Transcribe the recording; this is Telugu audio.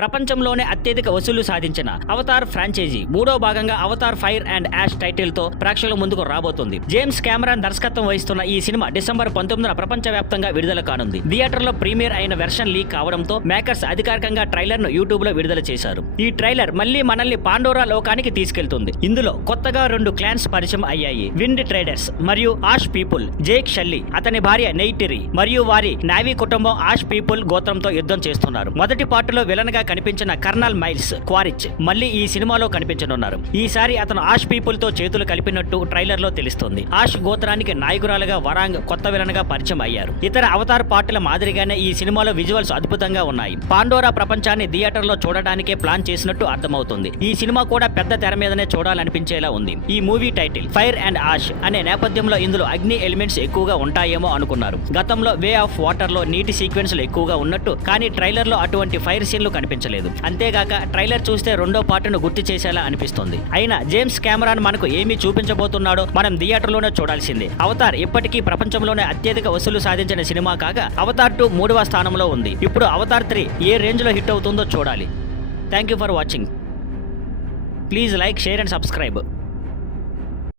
ప్రపంచంలోనే అత్యధిక వసూళ్లు సాధించిన అవతార్ ఫ్రాంచైజీ మూడో భాగంగా Avatar fire and ash title తో ప్రేక్షకుల ముందుకు రాబోతుంది. జేమ్స్ కెమెరాన్ దర్శకత్వం వహిస్తున్న ఈ సినిమా డిసెంబర్ 19న ప్రపంచవ్యాప్తంగా విడుదల కానుంది. థియేటర్లో ప్రీమియర్ అయిన వెర్షన్ లీక్ కావడంతో మేకర్స్ అధికారికంగా ట్రైలర్ ను యూట్యూబ్ లో విడుదల చేశారు. ఈ ట్రైలర్ మళ్ళీ మనల్ని పాండోరా లోకానికి తీసుకెళ్తుంది. ఇందులో కొత్తగా 2 క్లాన్స్ పరిచయం అయ్యాయి. విండ్ ట్రేడర్స్ మరియు ఆష్ పీపుల్. జేక్ షెల్లీ, అతని భార్య నెయిటిరి మరియు వారి నావీ కుటుంబం ఆష్ పీపుల్ గోత్రంతో యుద్ధం చేస్తున్నారు. మొదటి పార్టులో విలన్ గా కనిపించిన కర్నల్ మైల్స్ క్వారిచ్ మళ్ళీ ఈ సినిమాలో కనిపించనున్నారు. ఈసారి అతను ఆష్ పీపుల్ తో చేతులు కలిపినట్టు ట్రైలర్ లో తెలుస్తుంది. ఆష్ గోత్రానికి నాయకురాలుగా వరాంగ్ కొత్త విలన్ గా పరిచయం అయ్యారు. ఇతర అవతార్ పార్టుల మాదిరిగానే ఈ సినిమాలో విజువల్స్ అద్భుతంగా ఉన్నాయి. పాండోరా ప్రపంచాన్ని థియేటర్ లో చూడడానికే ప్లాన్ చేసినట్టు అర్థమవుతుంది. ఈ సినిమా కూడా పెద్ద తెర మీదనే చూడాలనిపించేలా ఉంది. ఈ movie title fire and ash అనే నేపథ్యంలో ఇందులో అగ్ని ఎలిమెంట్స్ ఎక్కువగా ఉంటాయేమో అనుకున్నారు. గతంలో వే ఆఫ్ వాటర్ లో నీటి సీక్వెన్స్లు ఎక్కువగా ఉన్నట్టు, కానీ ట్రైలర్ లో అటువంటి ఫైర్ సీన్లు కనిపించలేదు. అంతేగాక ట్రైలర్ చూస్తే రెండో పార్టును గుర్తు చేసేలా అనిపిస్తుంది. అయినా జేమ్స్ కెమెరాన్ మనకు ఏమి చూపించబోతున్నాడో మనం థియేటర్లోనే చూడాల్సిందే. అవతార్ ఇప్పటికీ ప్రపంచంలోనే అత్యధిక వసూలు సాధించిన సినిమా కాగా అవతార్ 2 3వ స్థానంలో ఉంది. ఇప్పుడు అవతార్ 3 ఏ రేంజ్ లో హిట్ అవుతుందో చూడాలి. Thank you for watching. Please like, share and subscribe.